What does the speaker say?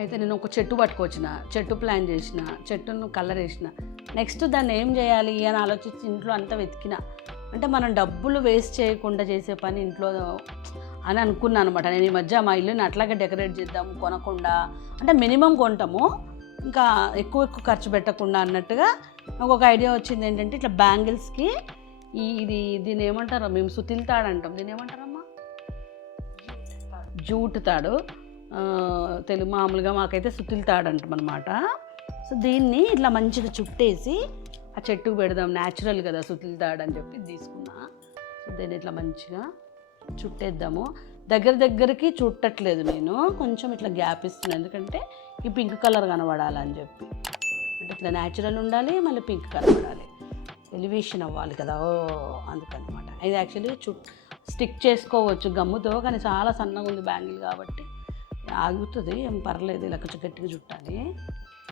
అయితే నేను ఒక చెట్టు పట్టుకొచ్చిన, చెట్టు ప్లాన్ చేసిన, చెట్టును కలర్ వేసిన. నెక్స్ట్ దాన్ని ఏం చేయాలి అని ఆలోచించి ఇంట్లో అంతా వెతికిన. అంటే మనం డబ్బులు వేస్ట్ చేయకుండా చేసే పని ఇంట్లో అని అనుకున్నాను అనమాట. నేను ఈ మధ్య మా ఇల్లుని అట్లాగే డెకరేట్ చేద్దాము కొనకుండా, అంటే మినిమం కొంటాము, ఇంకా ఎక్కువ ఖర్చు పెట్టకుండా అన్నట్టుగా నాకు ఒక ఐడియా వచ్చింది. ఏంటంటే ఇట్లా బ్యాంగిల్స్కి దీన్ని ఏమంటారో మేము సుతిల్ తాడు అంటాం, దీన్ని ఏమంటారమ్మా? జూట్ తాడు. తెలుగు మామూలుగా మాకైతే సుతిల్ తాడు అంటాం అనమాట. సో దీన్ని ఇట్లా మంచిగా చుట్టేసి ఆ చెట్టుకు పెడదాం, న్యాచురల్ కదా సుతిల్ తాడు అని చెప్పి తీసుకున్నా. సో దీన్ని ఇట్లా మంచిగా చుట్టేద్దాము. దగ్గరికి చుట్టట్లేదు నేను, కొంచెం ఇట్లా గ్యాప్ ఇస్తున్నాను, ఎందుకంటే ఈ పింక్ కలర్ కనబడాలని చెప్పి. అంటే ఇట్లా న్యాచురల్ ఉండాలి, మళ్ళీ పింక్ కనబడాలి, ఎలివేషన్ అవ్వాలి కదా, అందుకనమాట. ఇది యాక్చువల్లీ స్టిక్ చేసుకోవచ్చు గమ్ముతో, కానీ చాలా సన్నగా ఉంది బ్యాంగిల్ కాబట్టి ఆగుతుంది, ఏం పర్లేదు, ఇలా కొంచెం గట్టిగా చుట్టాలి.